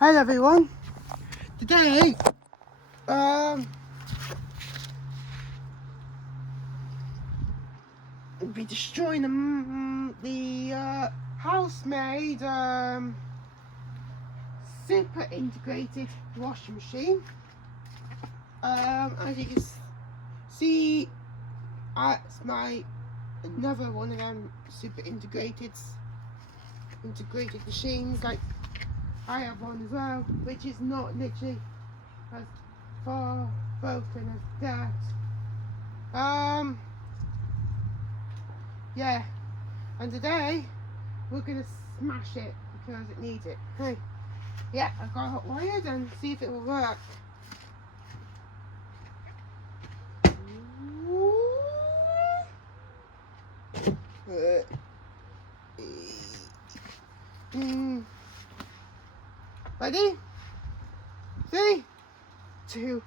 Hello everyone. Today, we'll be destroying the house-made super integrated washing machine. As you can see, it's another one of them super integrated machines. Like I have one as well, which is not literally as far broken as that. Yeah, and today we're gonna smash it because it needs it. Hey, yeah, I got hot wired and see if it will work. Ready? 3, 2.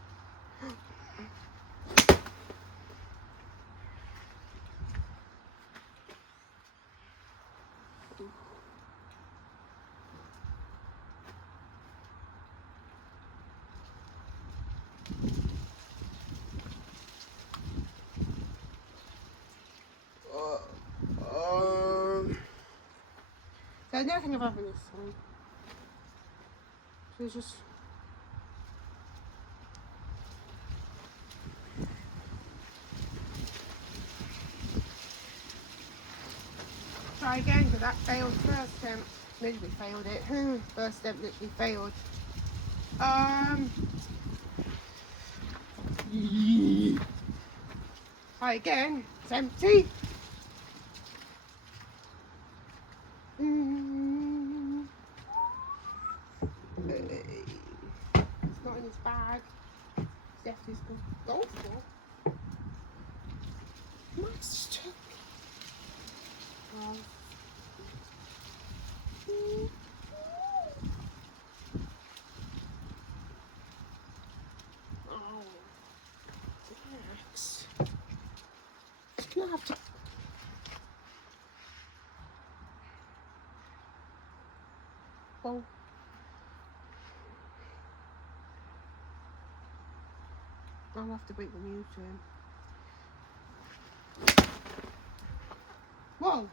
There's nothing about this one. So it's just try again because that failed first attempt. Literally failed it. First attempt literally failed. Try again. It's empty. It's not in his bag. It's left his golf ball. Max took me. Max. It's gonna have to. Oh. I'll have to break the news to him. Whoa!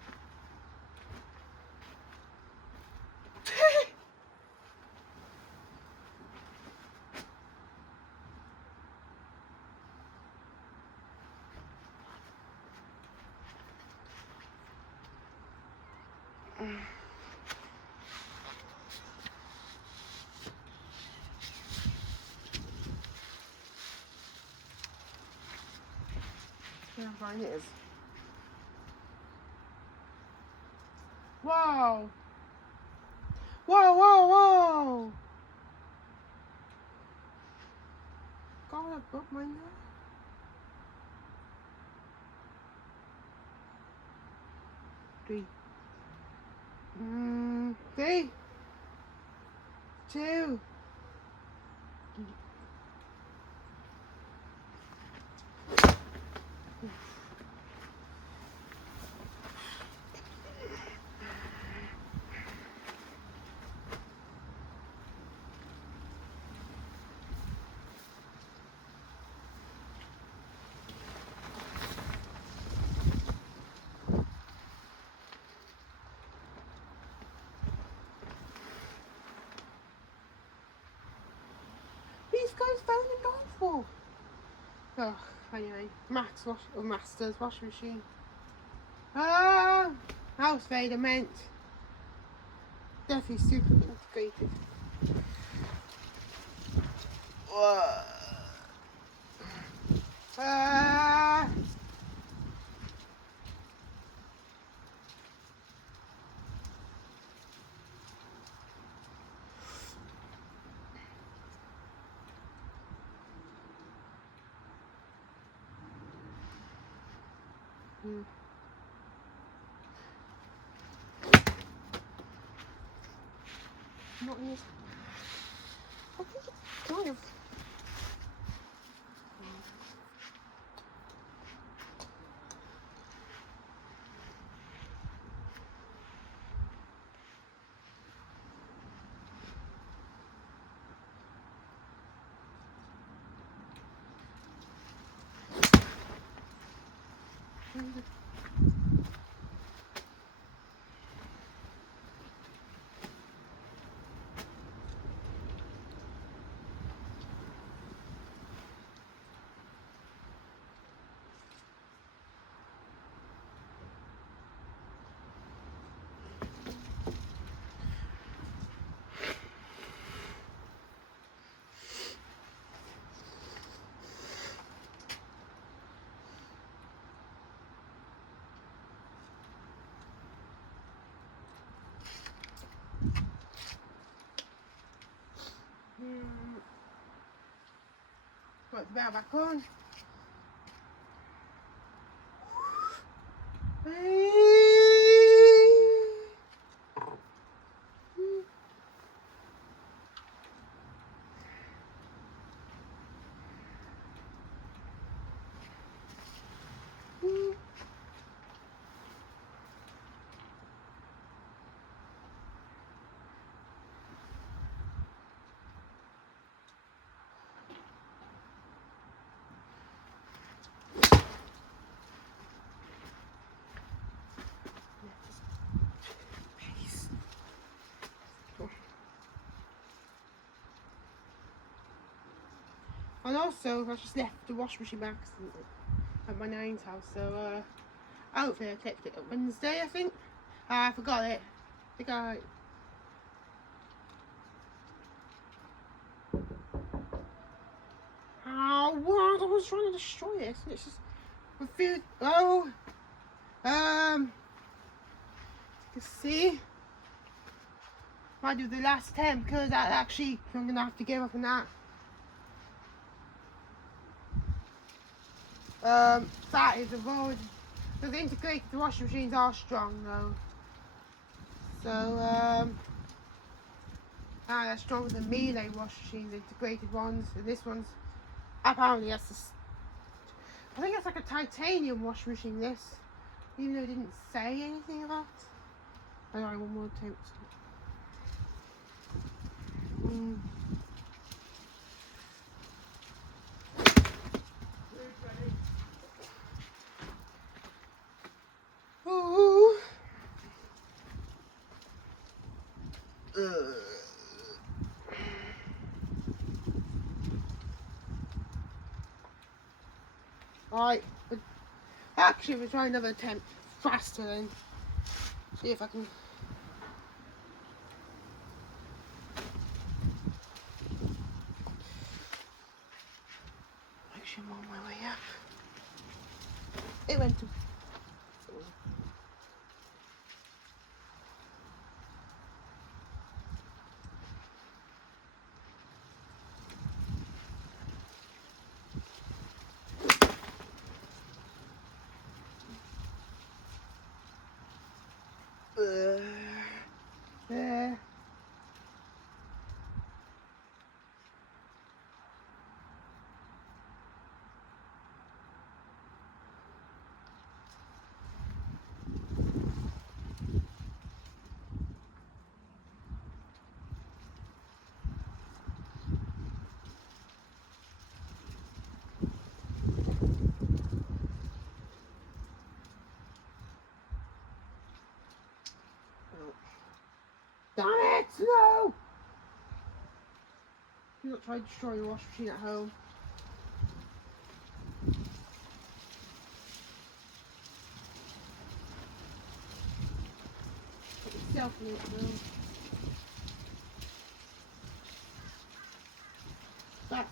Yeah, mine is. Whoa! Whoa, whoa, whoa! God, I broke my nose. Three. 3, 2. These guys found a golf ball. Oh, anyway, Master's washing machine. House made a meant. Definitely super integrated. Not in this. I think it's kind of. Got the bell back on. And also, I just left the washing machine back at my nan's house, so hopefully I collected it on Wednesday, I think. I forgot it. I think I... Oh, what? I was trying to destroy it. It's just... refused. Oh! You can see. Might do the last attempt because that actually, I'm going to have to give up on that. That is a road. So the integrated washing machines are strong though. So they're stronger than Miele washing machines, integrated ones. And this one's apparently that's I think it's like a titanium washing machine. This, even though it didn't say anything about it. I got one more attempt. Right, but actually we'll try another attempt faster then. See if I can. Actually, I'm on my way up. It went to. There. Damn it! No! Do not try to destroy your washing machine at home. Put yourself in it, though. That.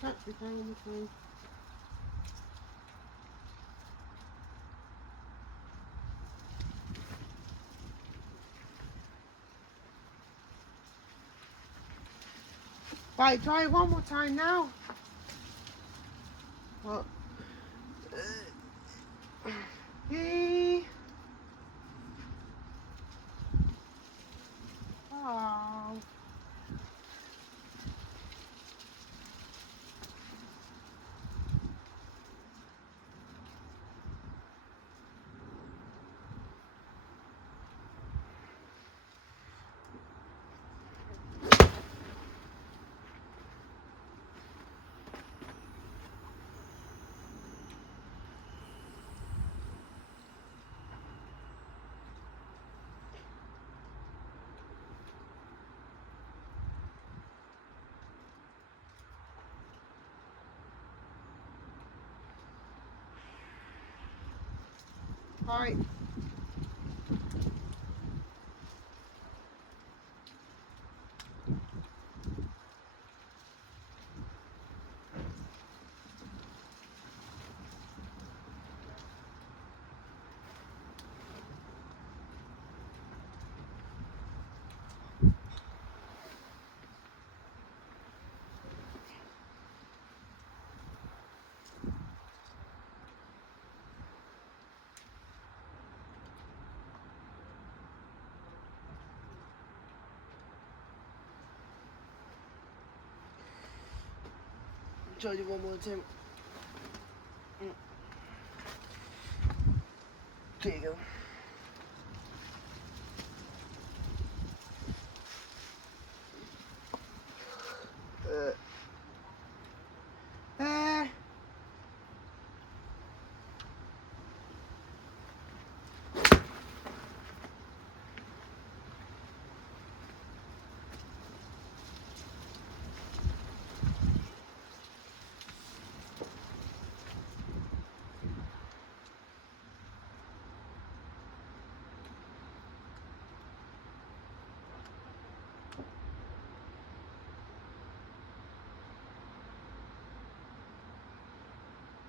That's the thing on the phone. Right, try it one more time now. What? Hey. Oh. Alright. Try to do one more attempt. There you go.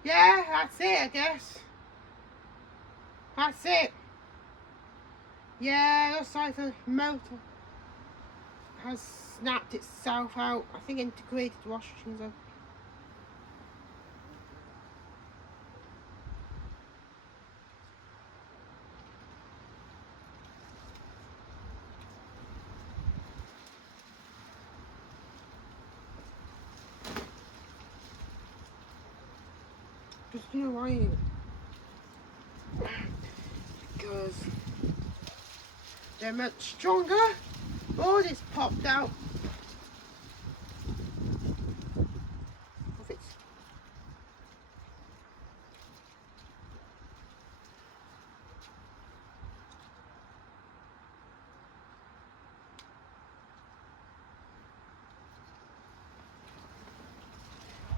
Yeah, that's it, I guess. That's it. Yeah, looks like the motor has snapped itself out. I think integrated wash machines are. Just you know why? Because they're much stronger. Oh, this popped out.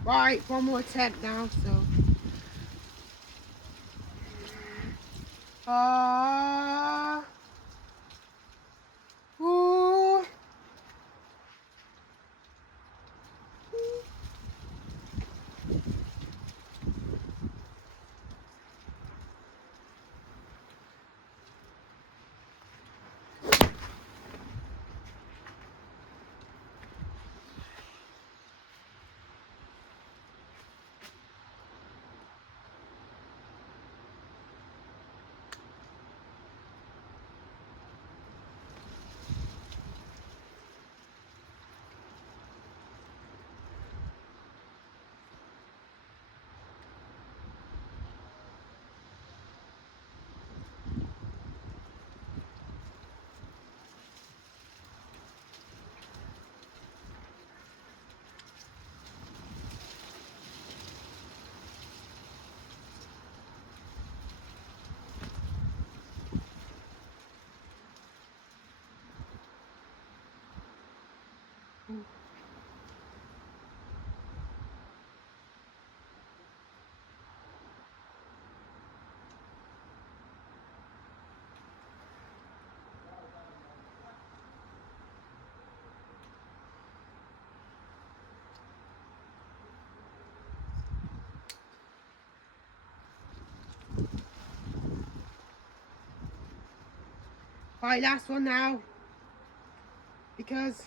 Right, one more attempt now, so. Ooh. Right, last one now. Because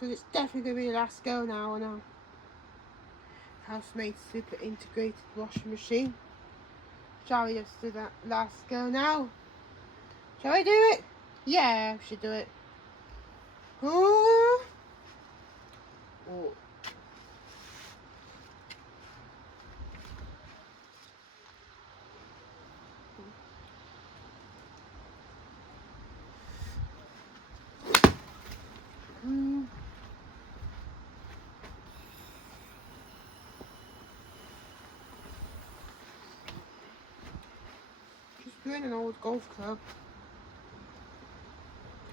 it's definitely going to be the last go now on our house-made super integrated washing machine. Shall we just do that last go now? Shall we do it? Yeah, we should do it. Ooh. Oh. Just doing an old golf club.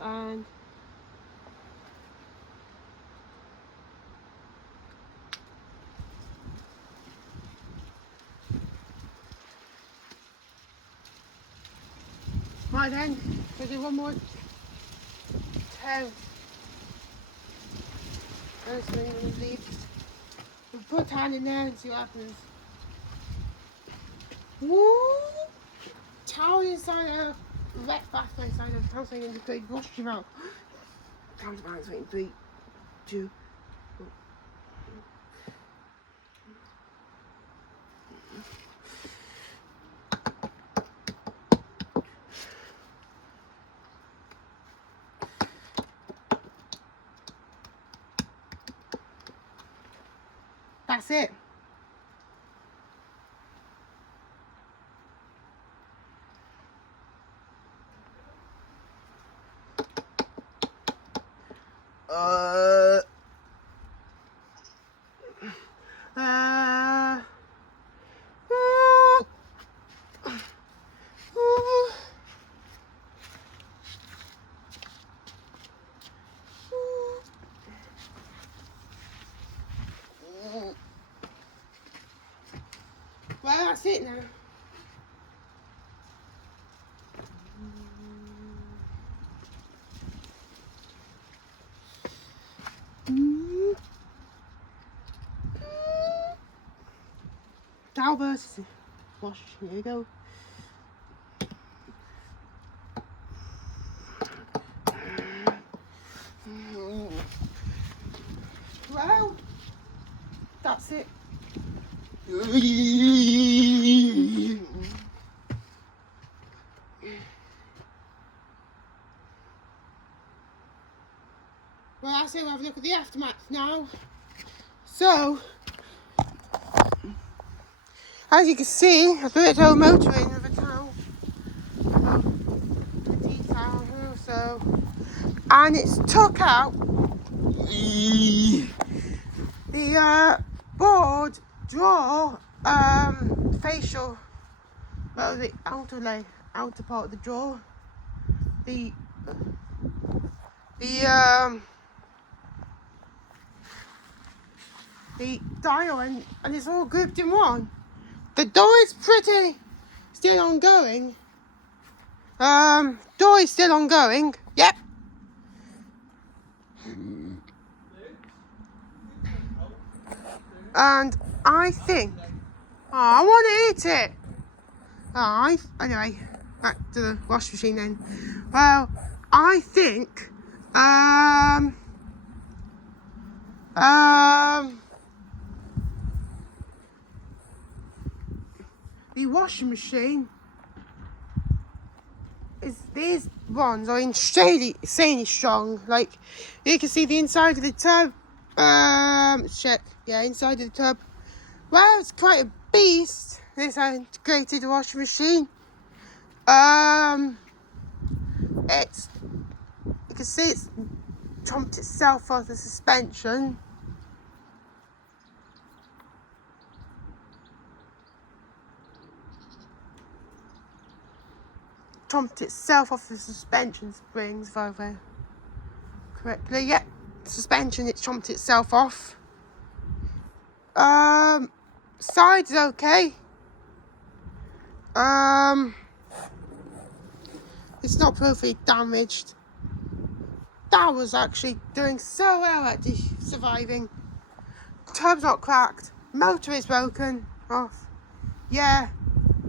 And right then, we'll do one more attempt. That's what I'm going to leave. We'll put a hand in there and see what happens. Woo! Towel inside a wet bath inside a house in the great wash your mouth. Time's balance in 3, 2. That's it. Well, that's it now. Towel versus wash. Here we go. Well, that's it. Well, that's it. We'll have a look at the aftermath now. So, as you can see, I put the whole motor in with a towel. A tea towel also. And it's took out the board drawer facial, well, the outer part of the drawer, the dial, and it's all grouped in one. The door is still ongoing. Door is still ongoing. Yep. And I think, I want to eat it. Anyway, back to the wash machine then. Well, I think, the washing machine these ones are insanely strong. Like, you can see the inside of the tub. Let's check. Yeah, inside of the tub. Well, it's quite a beast, this integrated washing machine. It's, you can see it's trumped itself off the suspension. Trumped itself off the suspension springs, if I remember correctly. Yep, suspension, it's trumped itself off. Sides okay. It's not properly damaged. That was actually doing so well at surviving. Tub's not cracked. Motor is broken off. Yeah,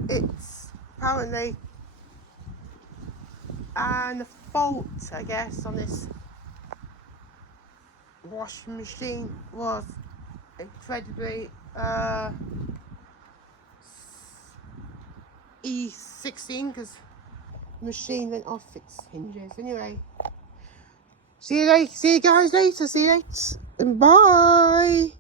it's apparently. And the fault, I guess, on this washing machine was incredibly E16, because the machine went off its hinges. Anyway, see you guys later. See you later. And bye.